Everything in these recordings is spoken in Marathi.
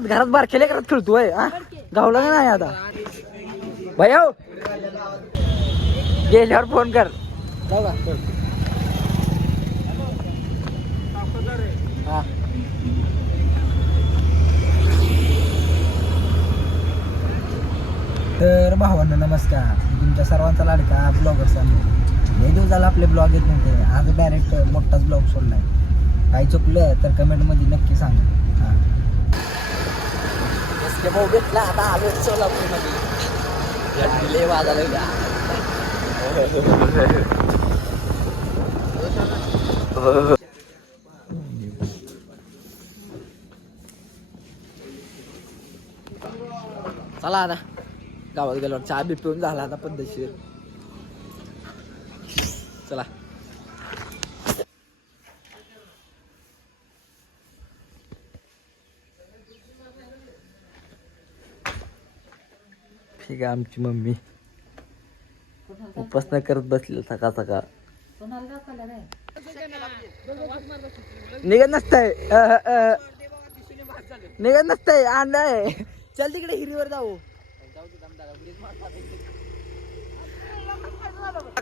घरात बारकेले करत खेळतोय हा गावला का नाही आता भैया गेल्यावर फोन कर जाऊ का हा तर भावांना नमस्कार तुमच्या सर्वांचा लाडका ब्लॉगर सांगतो लय दिवस झाला आपले ब्लॉग येत नव्हते आज डायरेक्ट मोठाच ब्लॉग सोडलाय काही चुकलं तर कमेंटमध्ये नक्की सांगा हां भाऊ भेटला आता आलो सोलापूरमध्ये लय वाजायला चला आता गावात गेल्यावर चहा बी पिऊन झाला आता पद्धतशीर चला ठीक आहे आमची मम्मी उपासना करत बसली सकाळ सकाळ निघत नसतंय निघत नसतंय आणलंय चल तिकडे हिरीवर जाऊ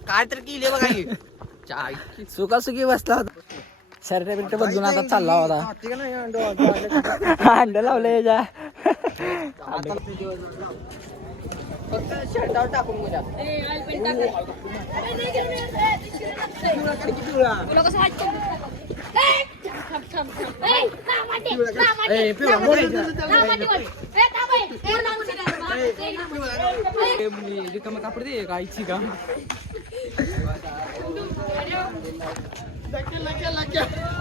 काय तर केले बघा सुखासुखी बसला होता शर्ट बिर्ट बदलून आता चालला होता अंड लावलं याच्या शर्टावर टाकून रिकामा कापड दे गायची का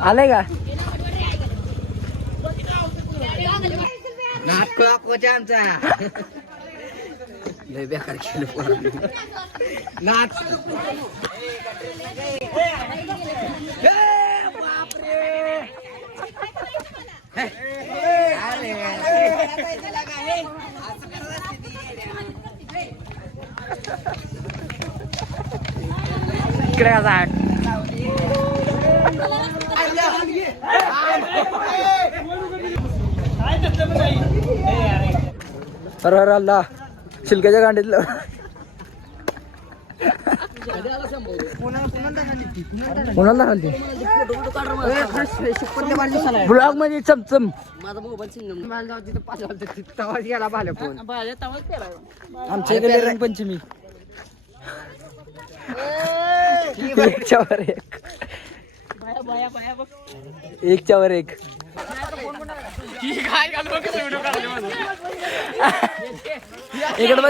आले का आमचा लय बेकार केलं नाच इकडे अरे अल्ला शिलक्याच्या गांडीतलं ब्लॉग मध्ये चमचम माझा मोबाईल गेला भाल्या फोन आमच्या इकडे रंगपंचमी एकच्यावर एक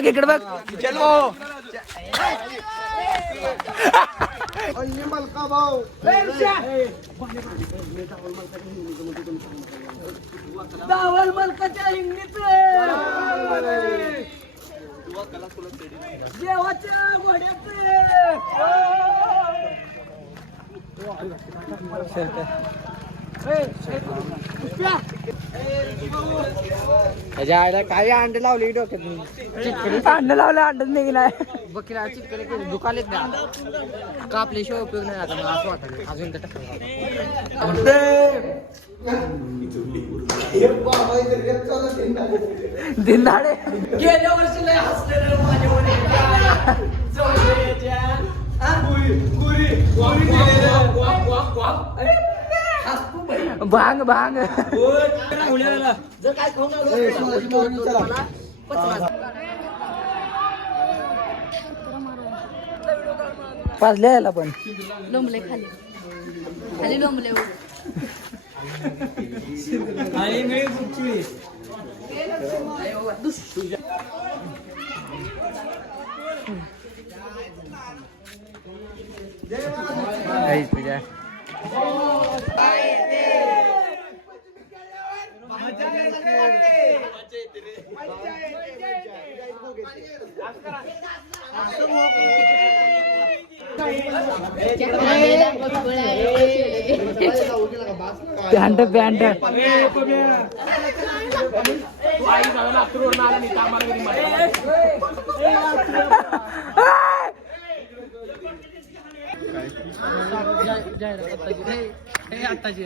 इकडे बघ चलो मलका भाऊ दावल मलकाच्या हिंगणीत देवाच्या घोड्यात त्याच्या आईला काय अंड लावली डोक्यात अंड लावलं अंडच निघालाय बकीला चिटकले दुखालेच नाही कापल्याशिवाय उपयोग नाही आता मला असं वाटतं अजून दिनदाडे गेल्या वर्षी लय हसले भांग भांग पाजले याला पण लोंबले खाली खाली लोंबले तुझ्या पॅन्ट पॅन्ट आत्ताची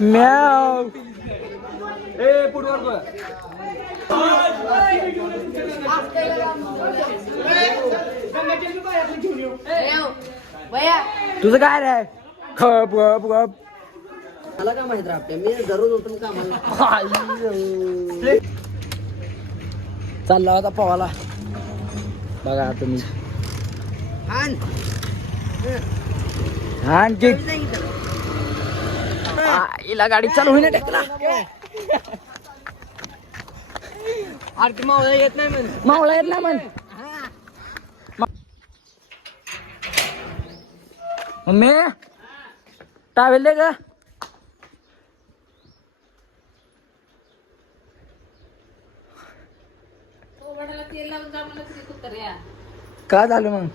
म्याव तुझं काय रे खप खप खप मला काय माहित राहते मी दररोज उठून कामाला चालला होता पवाला बघा तुम्ही आणखी हिला गाडी चालू होईना टेकला आरती मावळा येत नाही म्हण मावळा येत ना म्हण मम्मी टावेल दे ग का झालं मग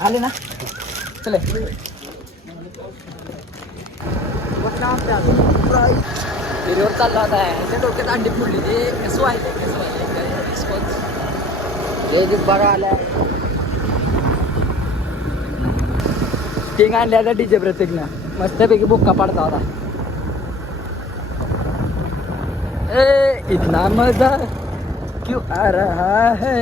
आले ना चले हिरीवर चालला होता ह्याच्या डोक्यात अंडी फुडली ते कसं व्हायचं बघा आलाय किंग आणल्या आता डीजे प्रत्येकनं मस्तपैकी बुक्का पाडता होता ए इतना मजा क्यों आ रहा है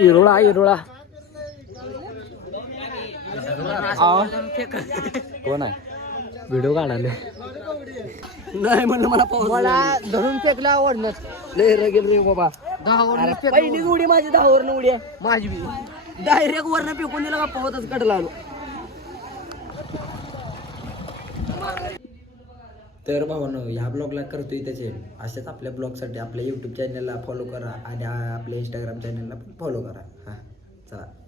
इरोळा इरोळा कोण आहे व्हिडिओ काढाले नाही म्हणलं मला पाऊस मला धरून फेकला आवडलं लय रगेल रे बाबा 10 वर पहिली उडी माझी 10 वरनं उडी आहे माझी बी डायरेक्ट वरनं फेकून दिला का पावतच कडला आलो तर भावानो ह्या ब्लॉगला करतोय त्याचे असेच आपल्या ब्लॉगसाठी आपल्या यूट्यूब चॅनलला फॉलो करा आणि आपल्या इंस्टाग्राम चॅनलला पण फॉलो करा हां चला